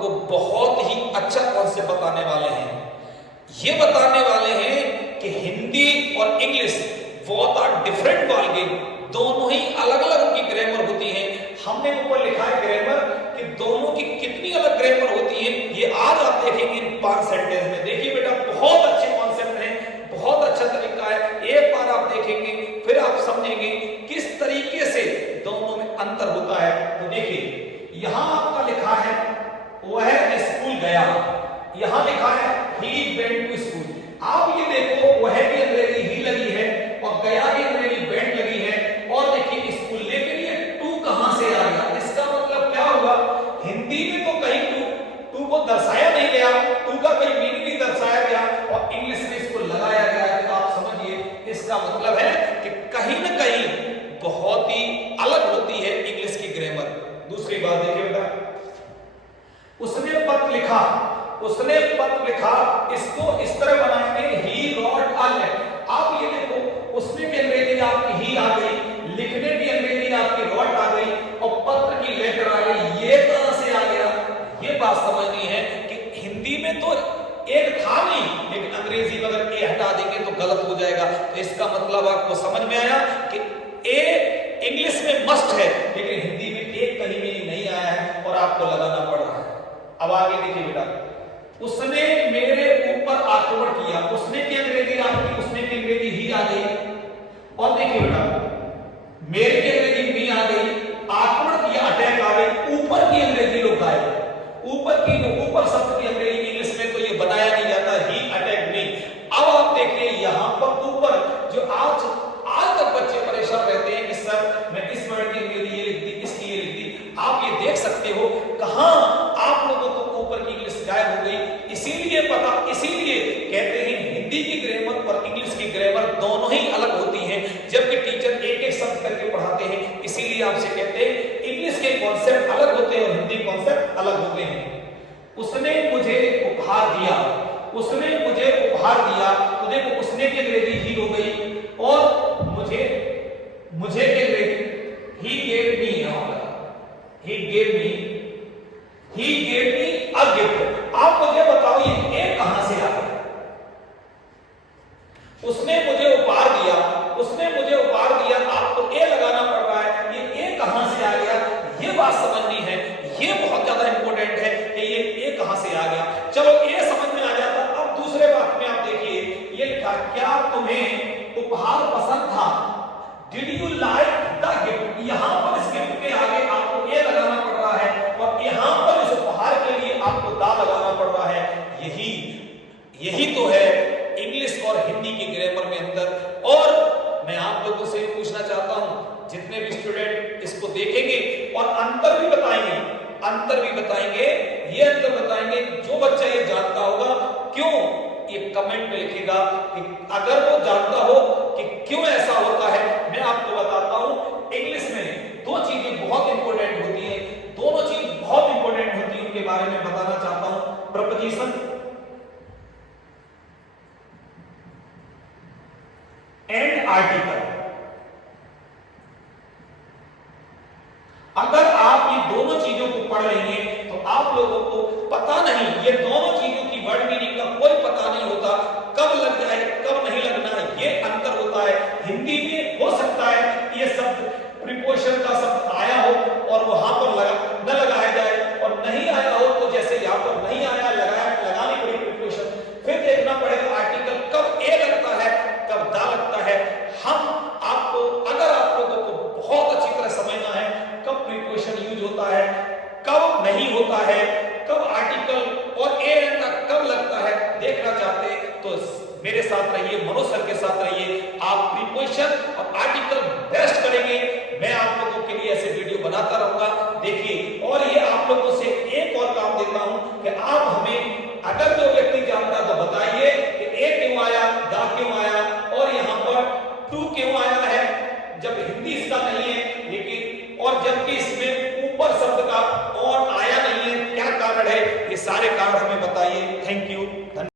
को बहुत ही अच्छा कॉन्सेप्ट बताने वाले हैं। ये बताने वाले हैं कि हिंदी और English both are different ballgame, दोनों ही अलग अलग उनकी ग्रामर होती है। हमने ऊपर लिखा है ग्रामर कि दोनों की कितनी अलग ग्रामर होती है, ये आज आप देखेंगे इन 5 सेंटेंस में। देखिए बेटा, बहुत अच्छे कॉन्सेप्ट हैं, बहुत अच्छा तरीका है। एक बार आप देखेंगे फिर आप समझेंगे किस तरीके से दोनों में अंतर होता है। तो देखिए यहां आपका लिखा है वह स्कूल गया, यहां लिखा है ही वेंट टू स्कूल। आप ये देखो वह की अंग्रेजी ही लगी है और गया की अंग्रेजी वेंट लगी है, और देखिए स्कूल, लेकिन ये टू कहां से आ गया? इसका मतलब क्या हुआ? हिंदी में तो कहीं टू को दर्शाया नहीं गया, टू का कोई मीनिंग नहीं दर्शाया गया, और इंग्लिश में इसको लगाया गया है। तो आप समझिए इसका मतलब है कि कहीं ना कहीं बहुत ही अलग होती है इंग्लिश की ग्रामर। दूसरी बात देखिए बेटा, उसने पत्र लिखा, उसने पत्र लिखा, इसको इस तरह बनाएंगे ही रॉट अ लेटर। आप ये देखो, उसने की अंग्रेजी आपकी ही आ गई, लिखने की अंग्रेजी आपकी रॉट आ गई, और पत्र की लेटर आ गई। ये कहां से आ गया? ये बात समझनी है कि हिंदी में तो एक था नहीं, लेकिन अंग्रेजी में अगर ए हटा देंगे तो गलत हो जाएगा। तो इसका मतलब आपको समझ में आया कि ए इंग्लिश में मस्ट है, लेकिन हिंदी में एक कहीं भी नहीं आया है और आपको लगाना पड़ रहा है। अब आगे देखिए बेटा, उसने मेरे ऊपर आक्रमण किया, उसने की अंग्रेजी आपकी, उसने की अंग्रेजी ही आ गई, और देखिए बेटा मेरे की अंग्रेजी भी आ गई, आक्रमण किया अटैक आ गई, ऊपर की अंग्रेजी लोग आए, ऊपर शब्द की अंग्रेजी इंग्लिश में तो ये बनाया नहीं जाता ही अटैक नहीं। अब आप देखिए यहां पर ऊपर जो आज तक बच्चे परेशान रहते हैं कि सर मैं इस वर्ड की अंग्रेजी ये लिख दी, इसकी ये लिख दी। आप ये देख सकते हो कहां आप लोगों को ऊपर की इंग्लिश गायब हो गई। इसीलिए कहते हैं हिंदी की ग्रामर और इंग्लिश की ग्रामर दोनों ही अलग होती हैं, जबकि टीचर एक एक शब्द करके पढ़ाते हैं। इसीलिए आपसे कहते हैं इंग्लिश के कॉन्सेप्ट अलग होते हैं और हिंदी कॉन्सेप्ट अलग होते हैं। उसने मुझे उपहार दिया, उसने मुझे उपहार दिया, तो देखो उसने की अंग्रेजी ही हो गई, और मुझे के अंग्रेजी he gave me, he gave me a gift. आप मुझे बताओ ये ए कहां से आ गया? उसने मुझे उपहार दिया, उसने मुझे उपहार दिया, आपको ए लगाना पड़ रहा है, ये ए कहां से आ गया? ये बात समझनी है, ये बहुत ज्यादा इंपॉर्टेंट है कि ये ए कहां से आ गया। चलो ए समझ में आ जाता। अब दूसरे बात में आप देखिए ये लिखा, क्या तुम्हें उपहार पसंद था? Did you like the gift? यहां पर इस गिफ्ट के आगे आपको ए लगाना पड़ रहा है, और यहां पर इस उपहार के लिए आपको दा लगाना पड़ रहा है। यही तो है इंग्लिश और हिंदी की ग्रामर में अंतर। और मैं आप लोगों से पूछना चाहता हूं, जितने भी स्टूडेंट इसको देखेंगे और अंतर भी बताएंगे, ये अंतर बताएंगे, जो बच्चा ये जानता होगा क्यों, ये कमेंट में लिखेगा कि अगर वो जानता हो कि क्यों ऐसा होता है। मैं आपको बताता हूं, इंग्लिश में 2 चीजें बहुत इंपॉर्टेंट होती हैं, दोनों चीज बहुत इंपॉर्टेंट होती है, उनके बारे में बताना चाहता हूं। Preposition and article. अगर आप ये दोनों चीजों को पढ़ लेंगे तो आप लोगों को पता नहीं, ये दोनों चीजों की वर्ड मीनिंग का कोई पता नहीं होता, कब लग जाए कब नहीं लगना है, ये अंतर होता है। हिंदी में हो सकता है ये शब्द प्रीपोजिशन का शब्द आया हो और वहां पर न लगाया जाए, और नहीं आया हो तो जैसे यहां पर नहीं आया, लगानी पड़ी प्रीपोजिशन, फिर देखना पड़ेगा आर्टिकल कब ए लगता है कब दा लगता है। अगर आप लोगों को बहुत अच्छी तरह समझना है कब प्रीपोजिशन यूज होता है कब नहीं होता है, कब आर्टिकल और ए एंड कब लगता है, देखना चाहते तो मेरे साथ रहिए, मनोज सर के साथ रहिए। आप प्रीपोजिशन और आर्टिकल बेस्ट करेंगे, मैं आप लोगों के लिए ऐसे वीडियो बनाता रहूंगा। देखिए, और ये आप लोगों से एक और काम देता हूं कि आप हमें, अगर जो व्यक्ति जानता तो बताइए कि ए क्यों आया, दा क्यों आया, और यहां पर टू क्यों आया है, जब हिंदी इसका नहीं है, लेकिन और जबकि इसमें ऊपर शब्द का और आया नहीं है, क्या कारण है? ये सारे कारण हमें बताइए।